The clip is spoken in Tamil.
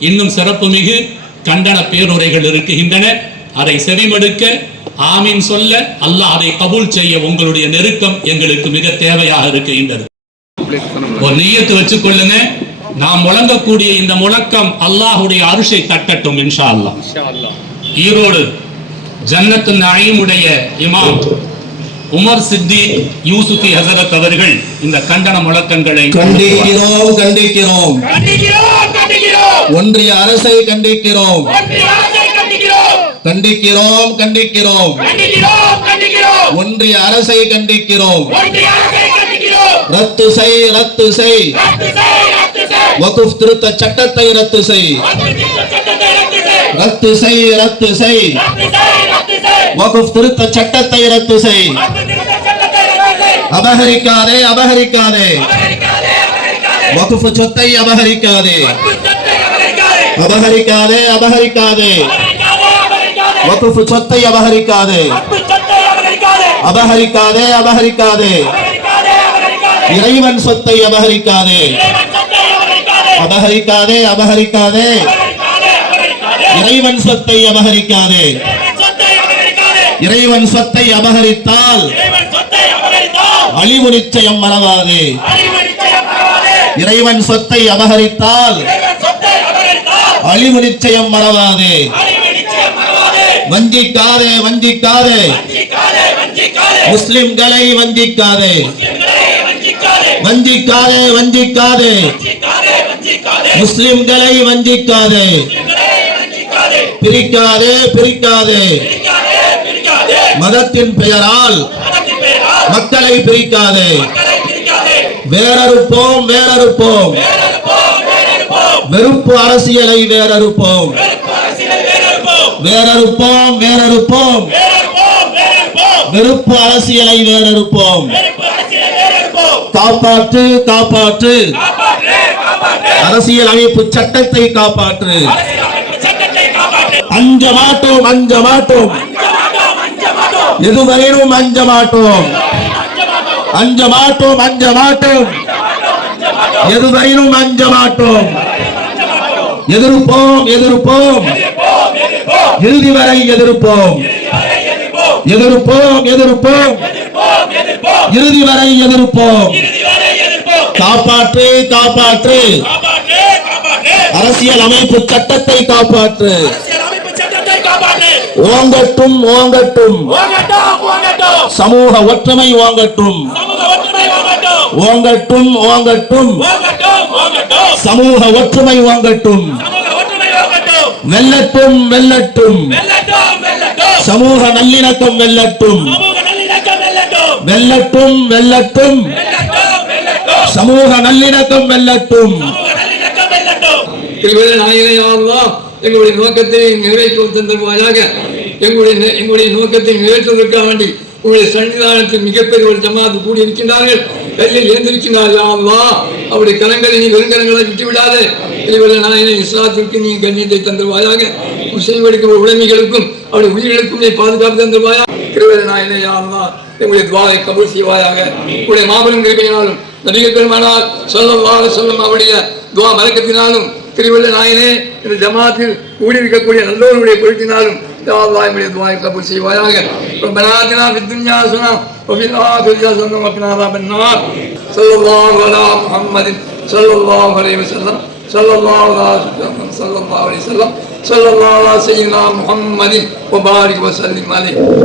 இன்னும் சிறப்பு மிகு கண்டன பேருரைகள் இருக்கின்றன. அதை செவிமடுக்க ஆமீன் சொல்ல அல்லாஹ் அதை கபூல் செய்ய உங்களுடைய நெருக்கம் எங்களுக்கு மிக தேவையாக இருக்கின்றது. ஒரு நீயத்து வச்சுக்கொள்ளுங்க. நாம் முழங்கக்கூடிய இந்த முழக்கம் அல்லாஹுடைய அரிசை தட்டட்டும் இன்ஷா அல்லாஹ் ஈரோடு ஜன்னத்து நயீமுடைய இமாம் உமர் சித்தி யூசுஃபி ஹசரத் அவர்கள் இந்த கண்டன முழக்கங்களை கண்டிக்கிறோம். கண்டிக்கிறோம். ஒன்றிய அரசை கண்டிக்கிறோம். கண்டிக்கிறோம். கண்டிக்கிறோம் ஒன்றிய அரசை கண்டிக்கிறோம். ரத்து செய் ரத்து செய். வகுப் திருத்த சட்டத்தை ரத்து செய். ரத்து செய். ரத்து செய் வகுப் திருத்த சட்டத்தை ரத்து செய். அபகரிக்காதே அபகரிக்காதே. வகுப்பு சொத்தை அபகரிக்காதே. அபகரிக்காதே அபகரிக்காதே. வகுப்பு சொத்தை அபகரிக்காதே. அபகரிக்காதே அபகரிக்காதே. இறைவன் சொத்தை அபகரிக்காதே. அபகரிக்காதே அபகரிக்காதே. இறைவன் சொத்தை அபகரிக்காதே. இறைவன் சொத்தை அபகரித்தால் அழிவு நிச்சயம் மறவாது. இறைவன் சொத்தை அபகரித்தால் அழிவு நிச்சயம் மறவாதே. வஞ்சிக்காதே வஞ்சிக்காதே. முஸ்லிம்களை வஞ்சிக்காதே. வஞ்சிக்காதே. வஞ்சிக்காதே முஸ்லிம்களை வஞ்சிக்காதே. பிரிக்காதே பிரிக்காதே. மதத்தின் பெயரால் மக்களை பிரிக்காதே. வேறறுப்போம். வேறறுப்போம். வெறுப்பு அரசியலை வேறறுப்போம். வேறறுப்போம். வேறறுப்போம் வெறுப்பு அரசியலை வேறறுப்போம். காப்பாற்று காப்பாற்று. அரசியல் அமைப்பு சட்டத்தை காப்பாற்று. அரசியலமைப்பு சட்டத்தை காப்பாற்று. அஞ்ச மாட்டோம் அஞ்ச மாட்டோம். அஞ்ச மாட்டோம் அஞ்ச மாட்டோம். எதுவரையிலும் அஞ்ச மாட்டோம். அஞ்ச மாட்டோம் அஞ்ச மாட்டோம். எதுவரையிலும் அஞ்ச மாட்டோம். எதிர்ப்போம் எதிர்ப்போம். இறுதி வரை எதிர்ப்போம். எதிர்ப்போம் எதிர்ப்போம். இறுதி வரை எதிர்ப்போம். காப்பாற்று காப்பாற்று. அரசியல் அமைப்பு சட்டத்தை காப்பாற்று. ஓங்கட்டும் ஓங்கட்டும். சமூக ஒற்றுமை ஓங்கட்டும். ஓங்கட்டும் ஓங்கட்டும் சமூக ஒற்றுமை ஓங்கட்டும் வெல்லட்டும் வெல்லட்டும் சமூக நல்லிணக்கம் வெல்லட்டும் வெல்லட்டும் வெல்லட்டும் சமூக நல்லிணக்கம் வெல்லட்டும் எங்களுடைய நோக்கத்தை நிறைவேற்றுவது தந்தருவாயாக எங்களுடைய எங்களுடைய நோக்கத்தை நிறைவேற்றுவதற்காக வேண்டி உங்களுடைய சன்னிதானத்தில் மிகப்பெரிய ஒரு ஜமாத்து கூடி இருக்கின்றார்கள் ஏந்திருக்கிறார்கள் அல்லா. அவருடைய கரங்களை நீ வெறுங்கரங்களை விட்டு விடாதே. நாயனை நாயகை இஸ்லாத்திற்கு நீ கண்ணியத்தை தந்தருவாயாக. முஸ்லிம்களுக்கு உடைமைகளுக்கும் அவருடைய உயிர்களுக்கும் நீ பாதுகாப்பு தந்துருவாயா திருவிழா நாயனை அல்லா. எங்களுடைய துவாரை கபூல் செய்வாயாக. உங்களுடைய மாபெரும் கிருமையினாலும் நபிகள் பெருமானால் சொல்லம் சொல்லும் அவருடைய துவா மறக்கத்தினாலும் திருவள்ள நாயனே இந்த ஜமாத்தில் கூடியிருக்கக்கூடிய நல்லோருடைய یا اللہ میری دعائیں قبول سے ہوا گئے تو بنا دینا فی دنیا سنا و فی الآخر جزم و اپنا عذاب النار۔ صلی اللہ علیہ محمد صلی اللہ علیہ وسلم صلی اللہ علیہ وسلم صلی اللہ علیہ وسلم صلی اللہ علیہ سیدنا محمد و بارک وسلم علیہ۔